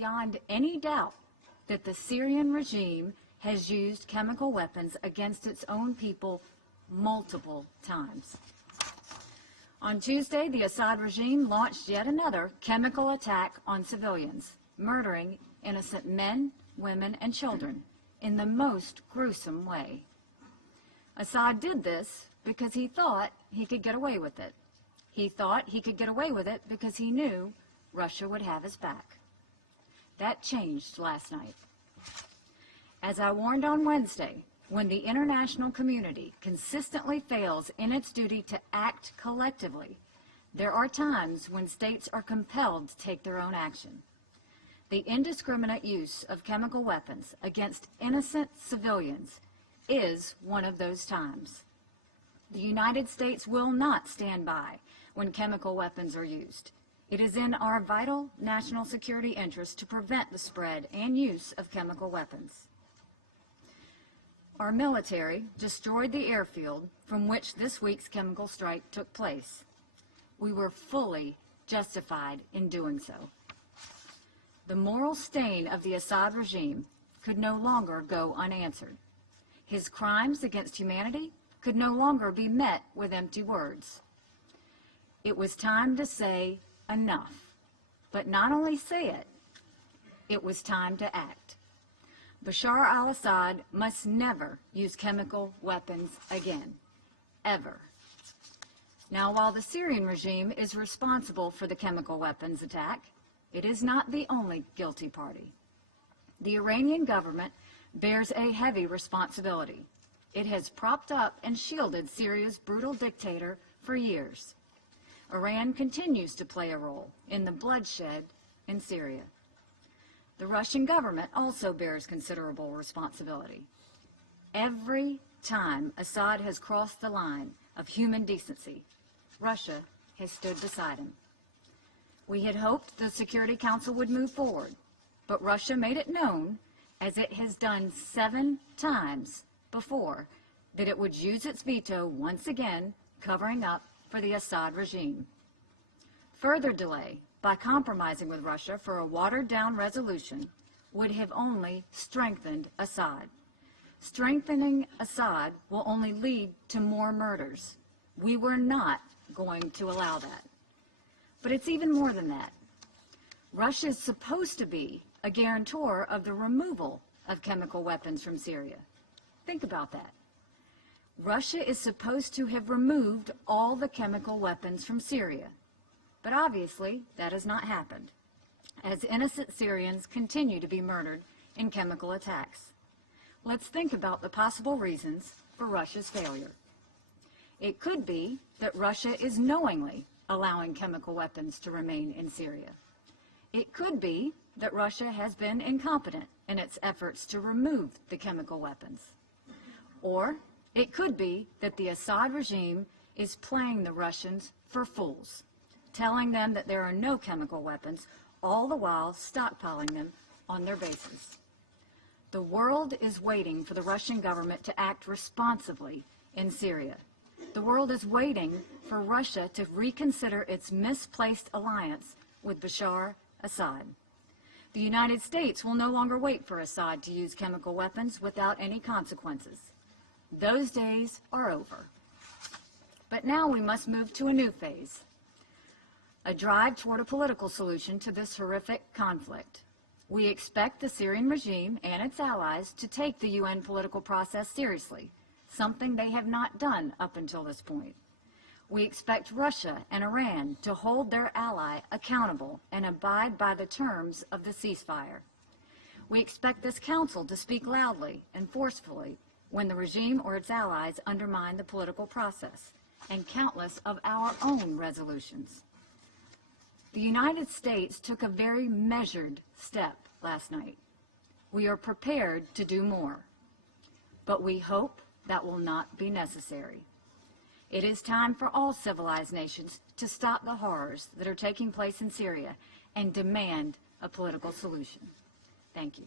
beyond any doubt that the Syrian regime has used chemical weapons against its own people multiple times. On Tuesday, the Assad regime launched yet another chemical attack on civilians, murdering innocent men, women, and children in the most gruesome way. Assad did this because he thought he could get away with it. He thought he could get away with it because he knew Russia would have his back. That changed last night. As I warned on Wednesday, when the international community consistently fails in its duty to act collectively, there are times when states are compelled to take their own action. The indiscriminate use of chemical weapons against innocent civilians is one of those times. The United States will not stand by when chemical weapons are used. It is in our vital national security interest to prevent the spread and use of chemical weapons. Our military destroyed the airfield from which this week's chemical strike took place. We were fully justified in doing so. The moral stain of the Assad regime could no longer go unanswered. His crimes against humanity could no longer be met with empty words. It was time to say enough, but not only say it, it was time to act. Bashar al-Assad must never use chemical weapons again, ever. Now, while the Syrian regime is responsible for the chemical weapons attack, it is not the only guilty party. The Iranian government bears a heavy responsibility. It has propped up and shielded Syria's brutal dictator for years. Iran continues to play a role in the bloodshed in Syria. The Russian government also bears considerable responsibility. Every time Assad has crossed the line of human decency, Russia has stood beside him. We had hoped the Security Council would move forward, but Russia made it known, as it has done 7 times before, that it would use its veto once again, covering up for the Assad regime. Further delay by compromising with Russia for a watered-down resolution would have only strengthened Assad. Strengthening Assad will only lead to more murders. We were not going to allow that. But it's even more than that. Russia is supposed to be a guarantor of the removal of chemical weapons from Syria. Think about that. Russia is supposed to have removed all the chemical weapons from Syria. But obviously, that has not happened, as innocent Syrians continue to be murdered in chemical attacks. Let's think about the possible reasons for Russia's failure. It could be that Russia is knowingly allowing chemical weapons to remain in Syria. It could be that Russia has been incompetent in its efforts to remove the chemical weapons. Or it could be that the Assad regime is playing the Russians for fools, telling them that there are no chemical weapons, all the while stockpiling them on their bases. The world is waiting for the Russian government to act responsibly in Syria. The world is waiting for Russia to reconsider its misplaced alliance with Bashar Assad. The United States will no longer wait for Assad to use chemical weapons without any consequences. Those days are over. But now we must move to a new phase, a drive toward a political solution to this horrific conflict. We expect the Syrian regime and its allies to take the UN political process seriously, something they have not done up until this point. We expect Russia and Iran to hold their ally accountable and abide by the terms of the ceasefire. We expect this council to speak loudly and forcefully when the regime or its allies undermine the political process, and countless of our own resolutions. The United States took a very measured step last night. We are prepared to do more, but we hope that will not be necessary. It is time for all civilized nations to stop the horrors that are taking place in Syria and demand a political solution. Thank you.